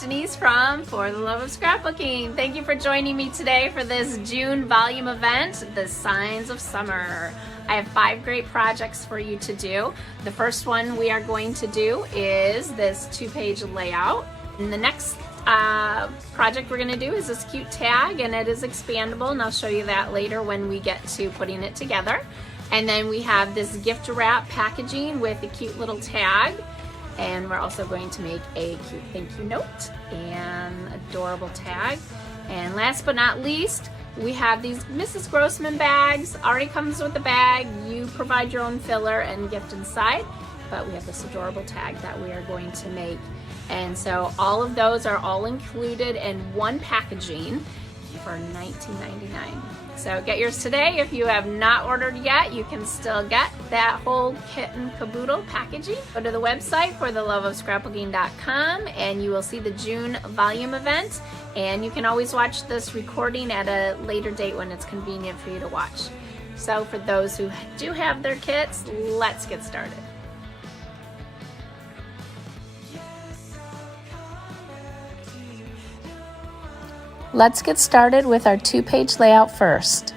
Denise from For the Love of Scrapbooking. Thank you for joining me today for this June volume event, The Signs of Summer. I have 5 great projects for you to do. The first one we are going to do is this 2-page layout. And the next project we're going to do is this cute tag, and it is expandable, and I'll show you that later when we get to putting it together. And then we have this gift wrap packaging with a cute little tag. And we're also going to make a cute thank you note and adorable tag. And last but not least, we have these Mrs. Grossman bags. Already comes with the bag. You provide your own filler and gift inside. But we have this adorable tag that we are going to make. And so all of those are all included in one packaging for $19.99. So get yours today. If you have not ordered yet, you can still get that whole kit and caboodle packaging. Go to the website fortheloveofscrapbooking.com and you will see the June volume event. And you can always watch this recording at a later date when it's convenient for you to watch. So for those who do have their kits, let's get started. Let's get started with our 2-page layout first.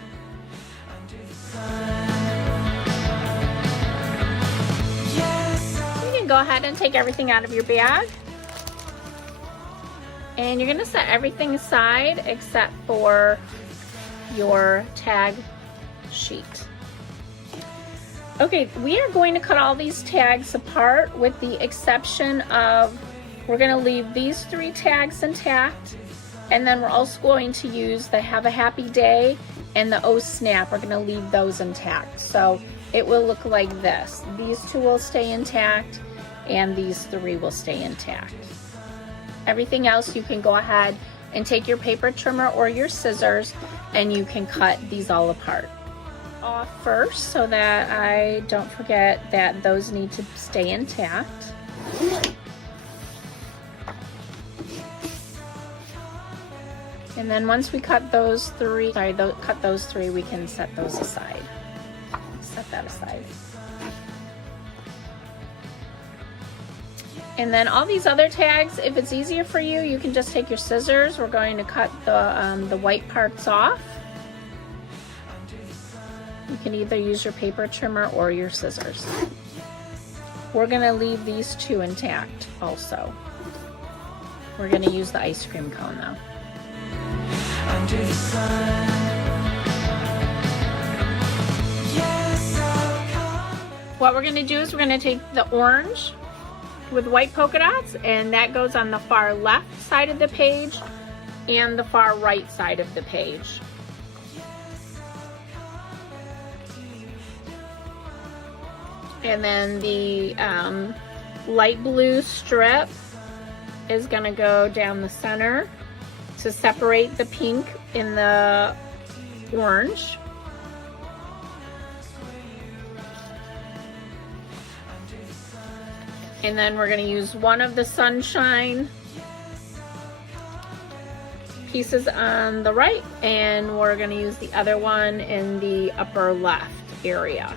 You can go ahead and take everything out of your bag. And you're going to set everything aside except for your tag sheet. Okay, we are going to cut all these tags apart with the exception of we're going to leave these 3 tags intact. And then we're also going to use the Have a Happy Day and the Oh Snap. We're going to leave those intact. So it will look like this. These 2 will stay intact and these 3 will stay intact. Everything else you can go ahead and take your paper trimmer or your scissors and you can cut these all apart. Off first so that I don't forget that those need to stay intact. And then once we cut those 3, we can set those aside. Set that aside. And then all these other tags, if it's easier for you, you can just take your scissors. We're going to cut the white parts off. You can either use your paper trimmer or your scissors. We're going to leave these 2 intact also. We're going to use the ice cream cone though. Under the sun. What we're going to do is we're going to take the orange with white polka dots, and that goes on the far left side of the page and the far right side of the page. And then the light blue strip is going to go down the center to separate the pink and the orange. And then we're going to use one of the sunshine pieces on the right, and we're going to use the other one in the upper left area,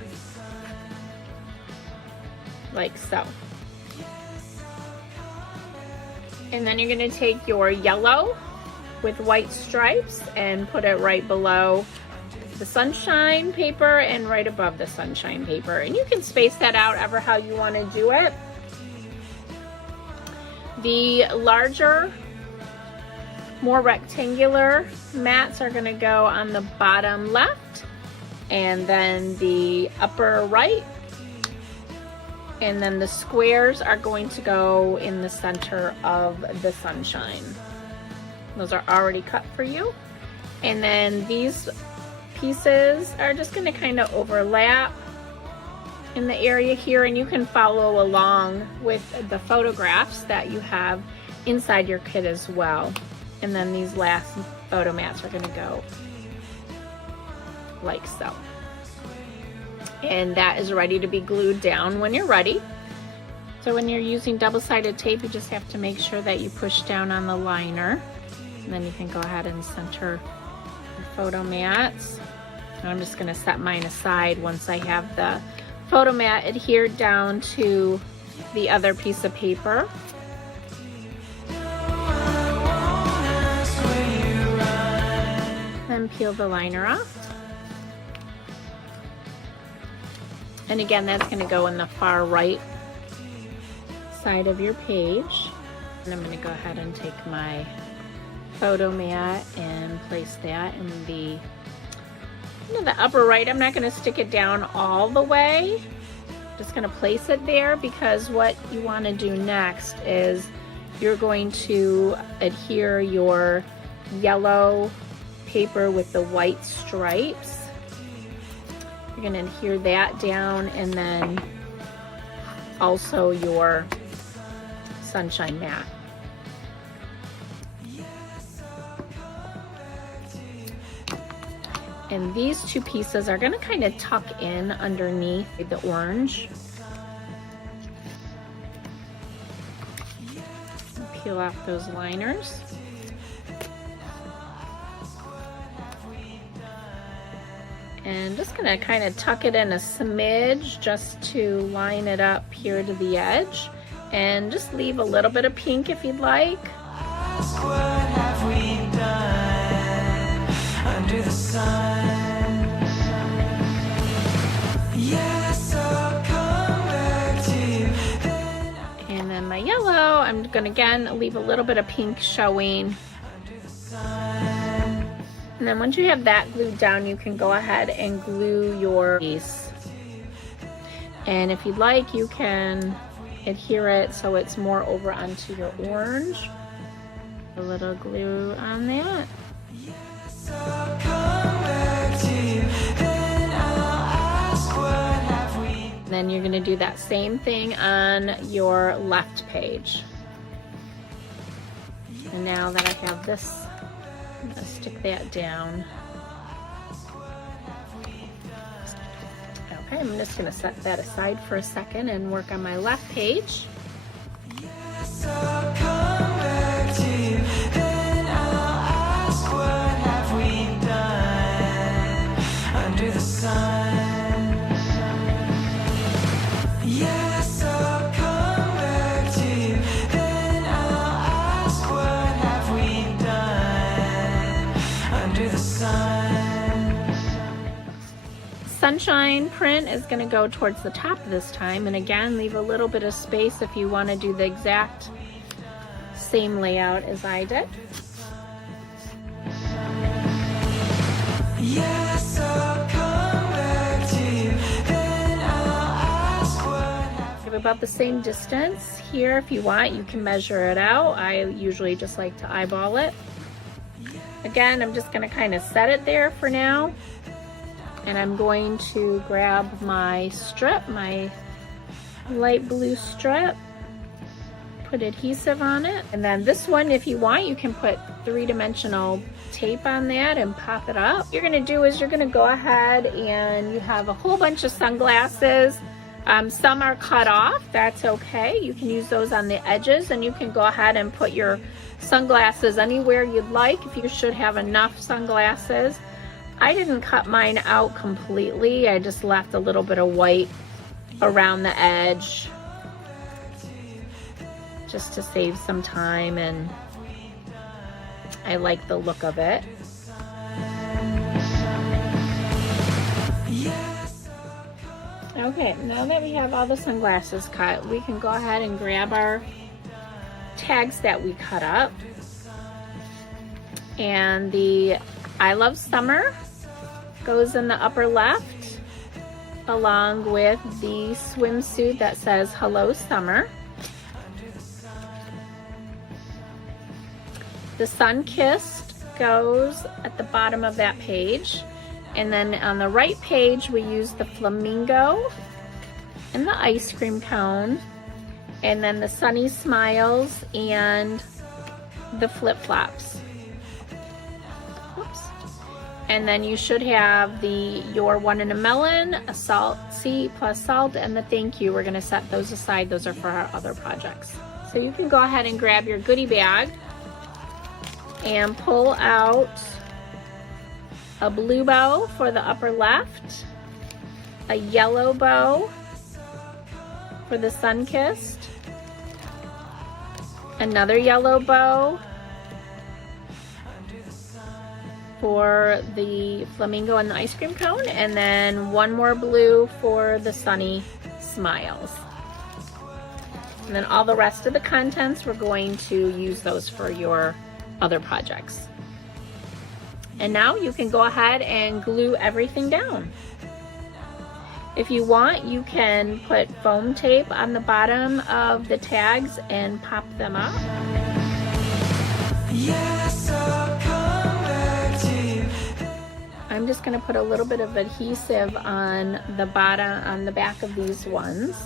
like so. And then you're going to take your yellow with white stripes and put it right below the sunshine paper and right above the sunshine paper. And you can space that out ever how you want to do it. The larger, more rectangular mats are going to go on the bottom left, and then the upper right, and then the squares are going to go in the center of the sunshine. Those are already cut for you. And then these pieces are just going to kind of overlap in the area here, and you can follow along with the photographs that you have inside your kit as well. And then these last photo mats are going to go like so. And that is ready to be glued down when you're ready. So when you're using double-sided tape, you just have to make sure that you push down on the liner. And then you can go ahead and center your photo mats. And I'm just going to set mine aside once I have the photo mat adhered down to the other piece of paper. and peel the liner off. And again, that's going to go in the far right side of your page. And I'm going to go ahead and take my photo mat and place that in the upper right. I'm not going to stick it down all the way. Just going to place it there, because what you want to do next is you're going to adhere your yellow paper with the white stripes. You're going to adhere that down, and then also your sunshine mat. And these two pieces are going to kind of tuck in underneath the orange. Peel off those liners. And just going to kind of tuck it in a smidge just to line it up here to the edge. And just leave a little bit of pink if you'd like. What have we done under the sun? Yes, I'll come back to you. And then my yellow, I'm going to again leave a little bit of pink showing. And then once you have that glued down, you can go ahead and glue your piece. And if you'd like, you can adhere it so it's more over onto your orange. A little glue on that. Yes, I'll come back to you. Then I'll ask, what have we done? Then you're going to do that same thing on your left page. And now that I have this, I'm going to stick that down. Okay, I'm just going to set that aside for a second and work on my left page. Yes, I'll come back to you. Then I'll ask, what have we done under the sun? Yes, I'll come back to you. Then I'll ask, what have we done under the sun? Sunshine print is going to go towards the top this time, and again, leave a little bit of space if you want to do the exact same layout as I did. Yes, I'll come back to you. Then I'll ask, what have You have about the same distance here. If you want, you can measure it out. I usually just like to eyeball it. Again, I'm just going to kind of set it there for now. And I'm going to grab my strip, my light blue strip, put adhesive on it. And then this one, if you want, you can put 3-dimensional tape on that and pop it up. What you're gonna do is you're gonna go ahead and you have a whole bunch of sunglasses. Some are cut off, that's okay. You can use those on the edges, and you can go ahead and put your sunglasses anywhere you'd like. If you should have enough sunglasses. I didn't cut mine out completely. I just left a little bit of white around the edge just to save some time, and I like the look of it. Okay, now that we have all the sunglasses cut, we can go ahead and grab our tags that we cut up. And the I Love Summer goes in the upper left, along with the swimsuit that says Hello Summer. The Sun Kissed goes at the bottom of that page. And then on the right page, we use the flamingo and the ice cream cone, and then the Sunny Smiles and the flip-flops. Oops. And then you should have the Your One in a Melon, a Salt Sea plus Salt, and the Thank You. We're going to set those aside. Those are for our other projects. So you can go ahead and grab your goodie bag and pull out a blue bow for the upper left, a yellow bow for the Sun Kissed, another yellow bow, for the flamingo and the ice cream cone, and then one more blue for the sunny smiles. And then all the rest of the contents, we're going to use those for your other projects. And now you can go ahead and glue everything down. If you want, you can put foam tape on the bottom of the tags and pop them up. Yes, I'll come back to you. I'm just going to put a little bit of adhesive on the bottom, on the back of these ones.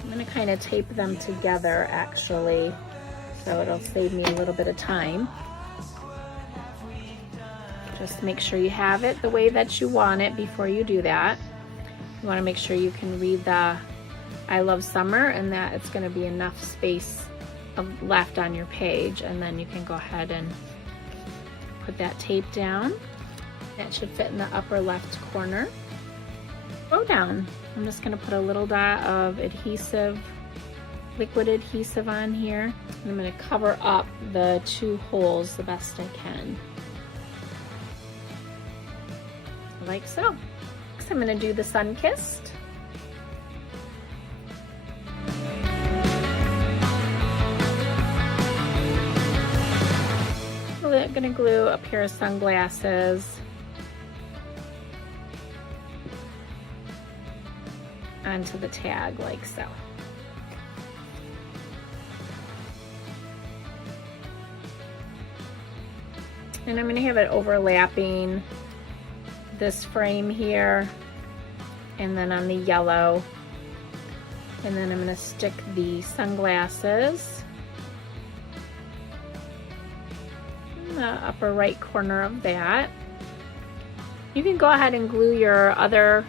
I'm going to kind of tape them together actually, so it'll save me a little bit of time. Just make sure you have it the way that you want it before you do that. You want to make sure you can read the I love summer and that it's going to be enough space left on your page, and then you can go ahead and put that tape down. That should fit in the upper left corner. Go down. I'm just going to put a little dot of adhesive, liquid adhesive on here. And I'm going to cover up the two holes the best I can. Like so. Next I'm going to do the sun-kissed. I'm going to glue a pair of sunglasses onto the tag like so. And I'm going to have it overlapping this frame here and then on the yellow, and then I'm going to stick the sunglasses in the upper right corner of that. You can go ahead and glue your other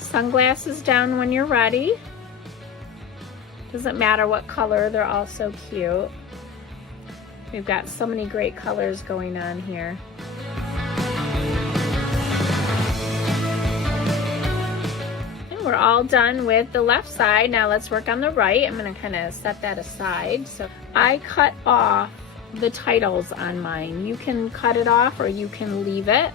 sunglasses down when you're ready. Doesn't matter what color, they're all so cute. We've got so many great colors going on here. And we're all done with the left side. Now let's work on the right. I'm going to kind of set that aside. So I cut off the titles on mine. You can cut it off or you can leave it.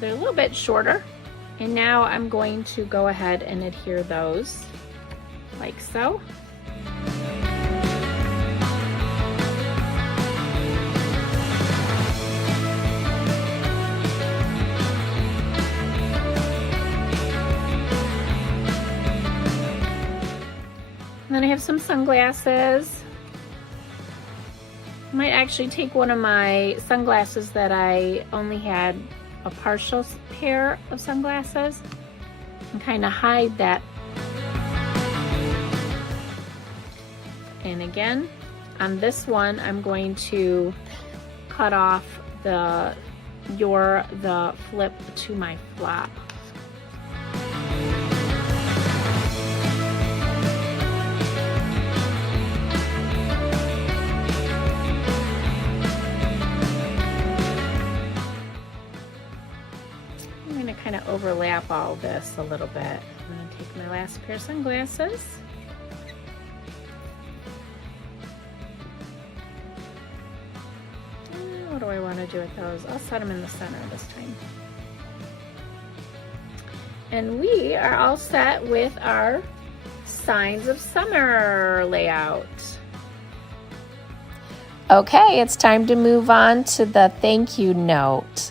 They're a little bit shorter, and now I'm going to go ahead and adhere those like so. And then I have some sunglasses. I might actually take one of my sunglasses that I only had a partial pair of sunglasses and kind of hide that. And again, on this one, I'm going to cut off the flip to my flap. Kind of overlap all this a little bit. I'm going to take my last pair of sunglasses. What do I want to do with those? I'll set them in the center this time. And we are all set with our Signs of Summer layout. Okay, it's time to move on to the thank you note.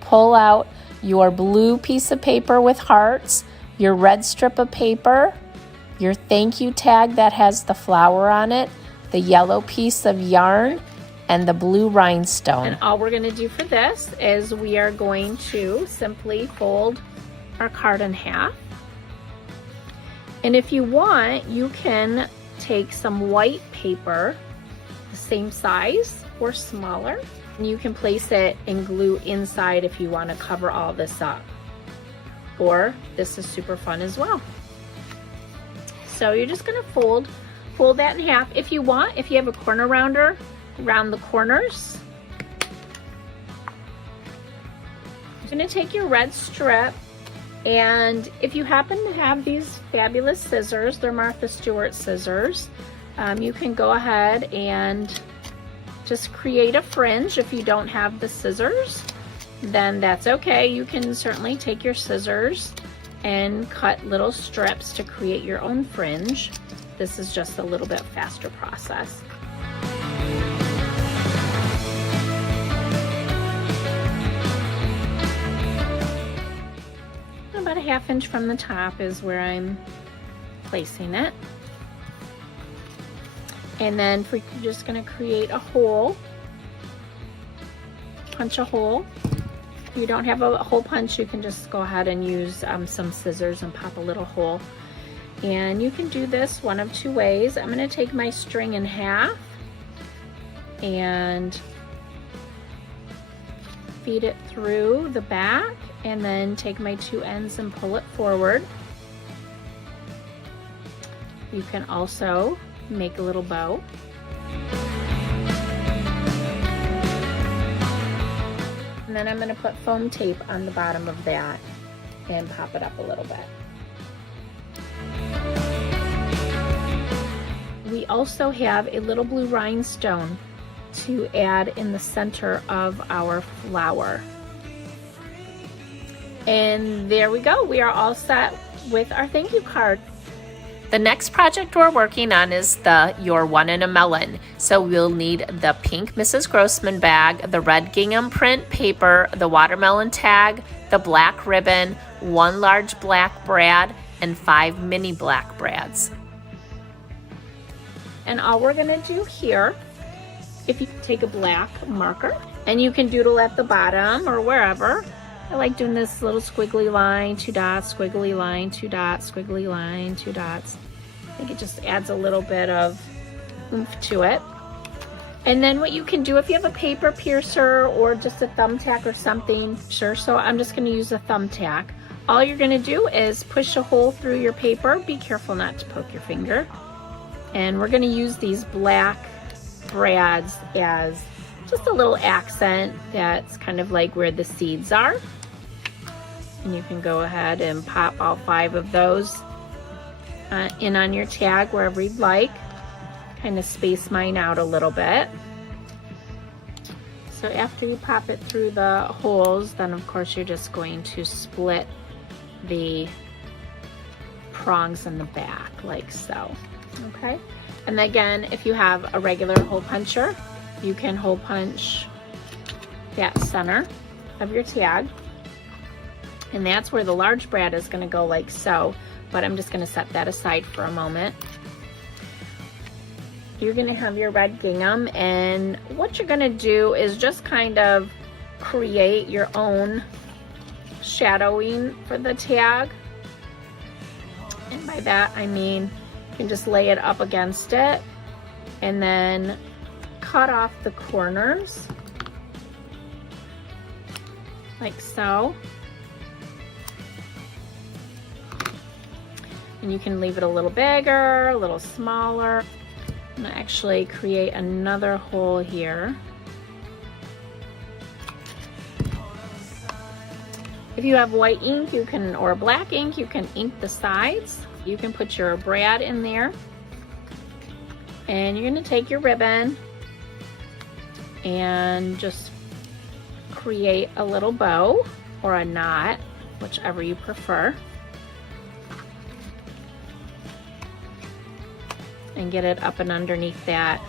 Pull out your blue piece of paper with hearts, your red strip of paper, your thank you tag that has the flower on it, the yellow piece of yarn, and the blue rhinestone. And all we're going to do for this is we are going to simply fold our card in half. And if you want, you can take some white paper, the same size or smaller, and you can place it and glue inside if you want to cover all this up. Or this is super fun as well. So you're just going to fold that in half. If you want, if you have a corner rounder, round the corners. You're going to take your red strip And if you happen to have these fabulous scissors, they're Martha Stewart scissors, you can go ahead and just create a fringe. If you don't have the scissors, then that's okay. You can certainly take your scissors and cut little strips to create your own fringe. This is just a little bit faster process. About a 1/2 inch from the top is where I'm placing it. And then you're just going to create a hole, punch a hole. If you don't have a hole punch, you can just go ahead and use some scissors and pop a little hole. And you can do this one of 2 ways. I'm going to take my string in half and feed it through the back, and then take my 2 ends and pull it forward. You can also make a little bow. And then I'm going to put foam tape on the bottom of that and pop it up a little bit. We also have a little blue rhinestone to add in the center of our flower. And there we go. We are all set with our thank you card. The next project we're working on is the Your One in a Melon. So we'll need the pink Mrs. Grossman bag, the red gingham print paper, the watermelon tag, the black ribbon, 1 large black brad, and 5 mini black brads. And all we're gonna do here, if you take a black marker, and you can doodle at the bottom or wherever. I like doing this little squiggly line, 2 dots, squiggly line, 2 dots, squiggly line, 2 dots. I think it just adds a little bit of oomph to it. And then what you can do, if you have a paper piercer or just a thumbtack or something, sure, so I'm just gonna use a thumbtack. All you're gonna do is push a hole through your paper. Be careful not to poke your finger. And we're gonna use these black brads as just a little accent that's kind of like where the seeds are. And you can go ahead and pop all 5 of those in on your tag wherever you'd like. Kind of space mine out a little bit. So after you pop it through the holes, then of course you're just going to split the prongs in the back like so. Okay, and again, if you have a regular hole puncher, you can hole punch that center of your tag, and that's where the large brad is going to go like so, but I'm just going to set that aside for a moment. You're going to have your red gingham, and what you're going to do is just kind of create your own shadowing for the tag, and by that I mean you can just lay it up against it and then cut off the corners like so. And you can leave it a little bigger, a little smaller. I'm gonna actually create another hole here. If you have white ink, you can, or black ink, you can ink the sides. You can put your brad in there, and you're going to take your ribbon and just create a little bow or a knot, whichever you prefer, and get it up and underneath that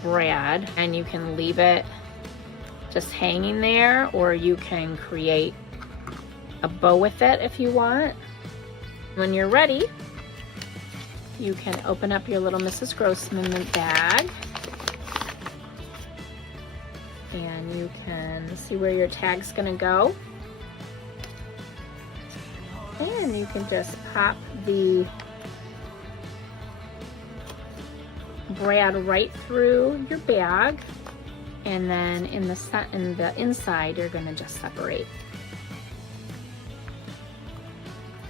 brad. And you can leave it just hanging there, or you can create a bow with it if you want. When you're ready, you can open up your little Mrs. Grossman bag, and you can see where your tag's gonna go. And you can just pop the brad right through your bag, and then in the inside you're gonna just separate.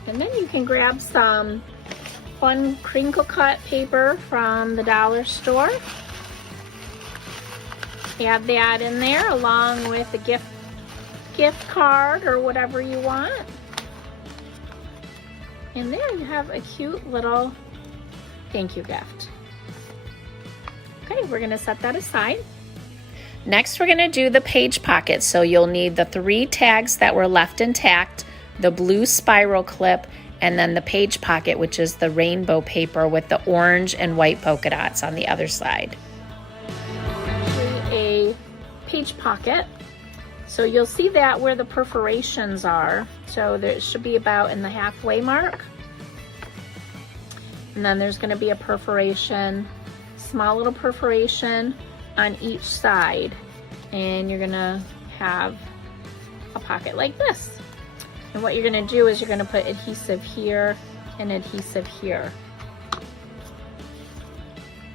And then you can grab some fun crinkle cut paper from the dollar store. Add that in there along with the gift gift card or whatever you want. And there you have a cute little thank you gift. Okay, we're gonna set that aside. Next, we're gonna do the page pocket. So you'll need the 3 tags that were left intact, the blue spiral clip, and then the page pocket, which is the rainbow paper with the orange and white polka dots on the other side. A page pocket. So you'll see that where the perforations are. So there should be about in the halfway mark. And then there's gonna be a perforation, small little perforation on each side. And you're gonna have a pocket like this. And what you're gonna do is you're gonna put adhesive here and adhesive here.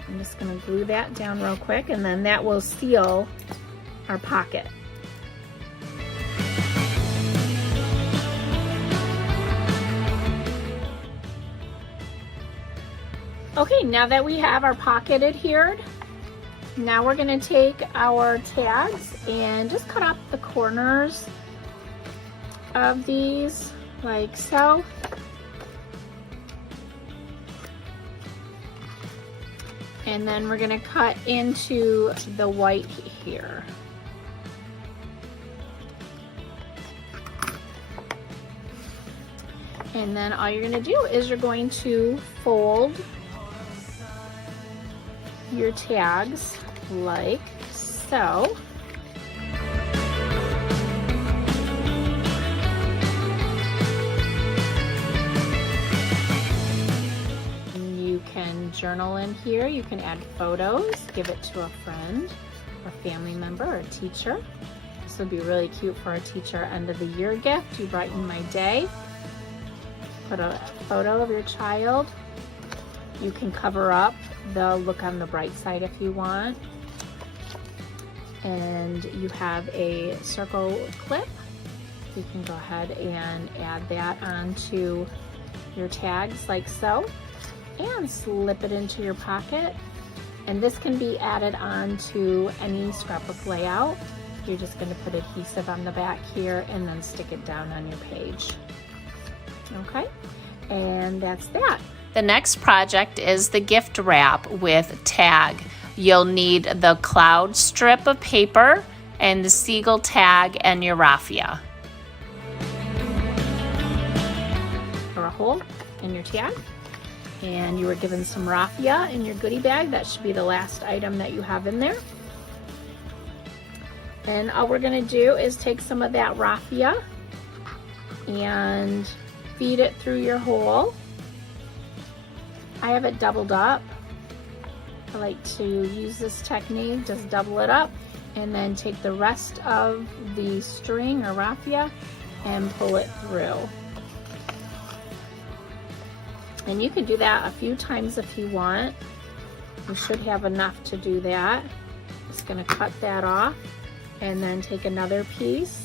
I'm just gonna glue that down real quick, and then that will seal our pocket. Okay, now that we have our pocket adhered, now we're gonna take our tags and just cut off the corners of these like so. And then we're gonna cut into the white here. And then all you're gonna do is you're going to fold your tags like so. You can journal in here, you can add photos, give it to a friend or family member or teacher. This would be really cute for a teacher end of the year gift. You brighten my day. Put a photo of your child. You can cover up the look on the bright side if you want. And you have a circle clip. You can go ahead and add that onto your tags like so, and slip it into your pocket. And this can be added onto any scrapbook layout. You're just going to put adhesive on the back here and then stick it down on your page. Okay, and that's that. The next project is the gift wrap with tag. You'll need the cloud strip of paper and the seagull tag and your raffia. Or a hole in your tag. And you were given some raffia in your goodie bag. That should be the last item that you have in there. And all we're gonna do is take some of that raffia and feed it through your hole. I have it doubled up. I like to use this technique, just double it up and then take the rest of the string or raffia and pull it through. And you can do that a few times if you want. You should have enough to do that. Just gonna cut that off and then take another piece.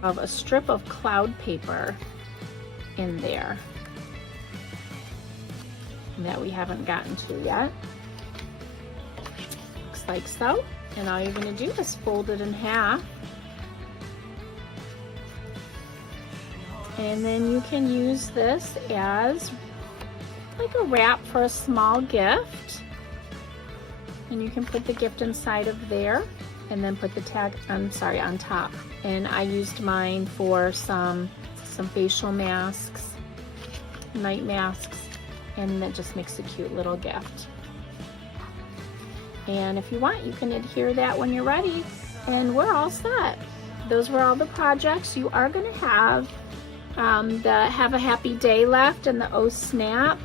Of a strip of cloud paper in there that we haven't gotten to yet. Looks like so. And all you're going to do is fold it in half. And then you can use this as like a wrap for a small gift. And you can put the gift inside of there and then put the tag, on top. And I used mine for some facial masks, night masks, and that just makes a cute little gift. And if you want, you can adhere that when you're ready, and we're all set. Those were all the projects. You are gonna have the Have a Happy Day left and the Oh Snap.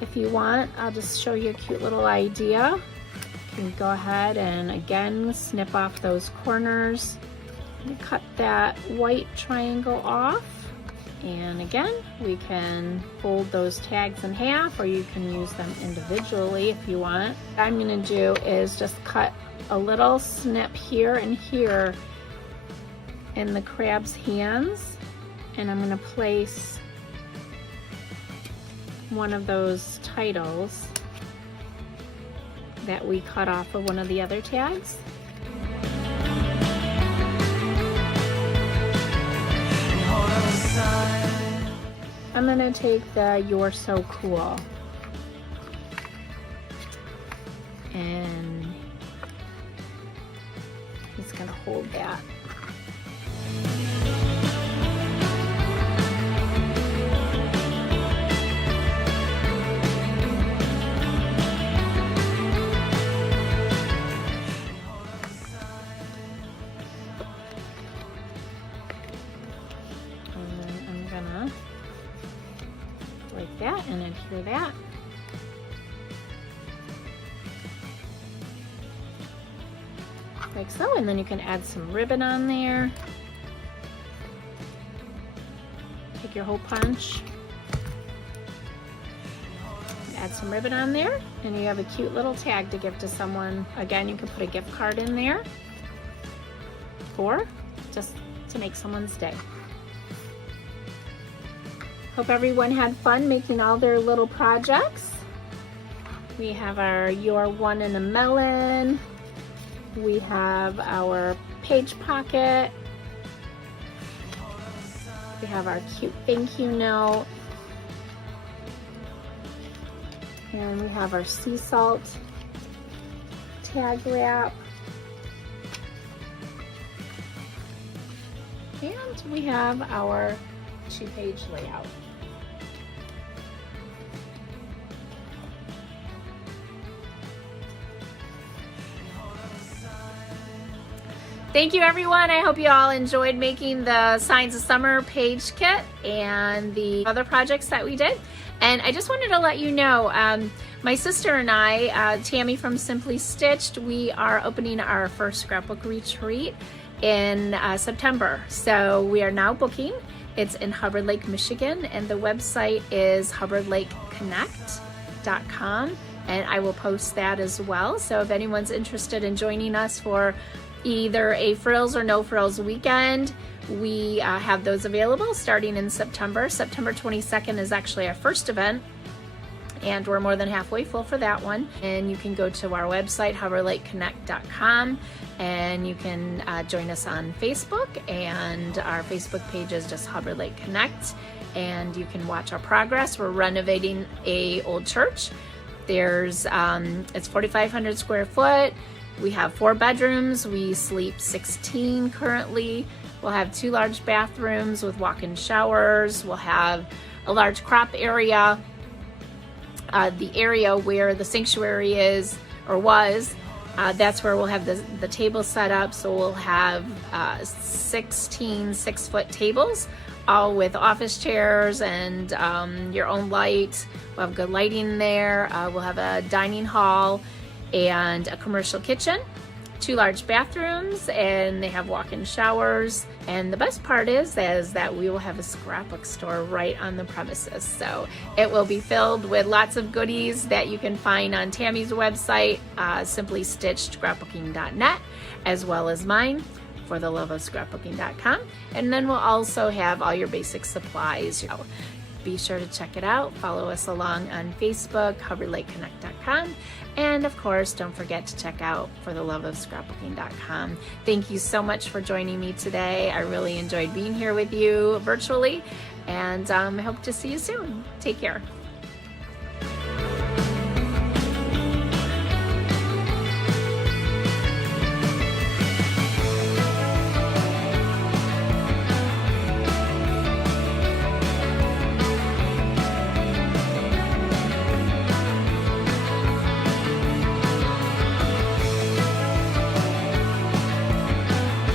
If you want, I'll just show you a cute little idea. You can go ahead and again snip off those corners and cut that white triangle off. And again, we can fold those tags in half, or you can use them individually if you want. What I'm going to do is just cut a little snip here and here in the crab's hands, and I'm going to place one of those titles that we cut off of one of the other tags. I'm going to take the "You're So Cool" and he's going to hold that. Like that, and adhere that. Like so, and then you can add some ribbon on there. Take your hole punch, add some ribbon on there, and you have a cute little tag to give to someone. Again, you can put a gift card in there, or just to make someone's day. Hope everyone had fun making all their little projects. We have our "You're One in a Melon." We have our page pocket. We have our cute thank you note. And we have our sea salt tag wrap. And we have our 2-page layout. Thank you, everyone. I hope you all enjoyed making the Signs of Summer page kit and the other projects that we did. And I just wanted to let you know, my sister and I, Tammy from Simply Stitched, we are opening our first scrapbook retreat in September. So we are now booking. It's in Hubbard Lake, Michigan, and the website is hubbardlakeconnect.com, and I will post that as well. So if anyone's interested in joining us for either a frills or no frills weekend, we have those available starting in September. September 22nd is actually our first event, and we're more than halfway full for that one. And you can go to our website, hubbardlakeconnect.com, and you can join us on Facebook, and our Facebook page is just Hubbard Lake Connect, and you can watch our progress. We're renovating a old church. There's it's 4,500 square foot. We have 4 bedrooms. We sleep 16 currently. We'll have 2 large bathrooms with walk-in showers. We'll have a large crop area. The area where the sanctuary is or was, that's where we'll have the table set up. So we'll have 16 6-foot tables, all with office chairs and your own light. We'll have good lighting there. We'll have a dining hall and a commercial kitchen, 2 large bathrooms, and they have walk-in showers. And the best part is that we will have a scrapbook store right on the premises. So it will be filled with lots of goodies that you can find on Tammy's website, simplystitchedscrapbooking.net, as well as mine, fortheloveofscrapbooking.com. And then we'll also have all your basic supplies. Be sure to check it out. Follow us along on Facebook, hubbardlakeconnect.com. And of course, don't forget to check out fortheloveofscrapbooking.com. Thank you so much for joining me today. I really enjoyed being here with you virtually, and I hope to see you soon. Take care.